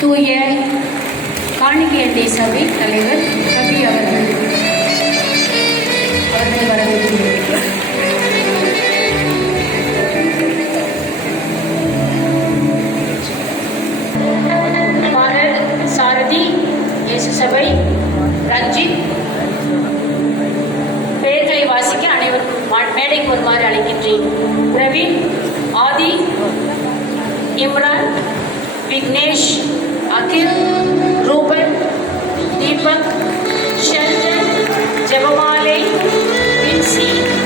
தூய காணிக்கையண்டை சபை தலைவர் கவி அவர்கள் அவர்களை வரவேற்கிறேன் பாரத் சாரதி இயேசு சபை ரஞ்சித் பெயர்களை வாசிக்க அனைவரும் மா- மேடைக்கு வருமாறு அழைக்கின்றேன் பிரவீன் ஆதி இம்ரான் विघ्नेश अखिल रूपन दीपक शंजन जगमाले विंसी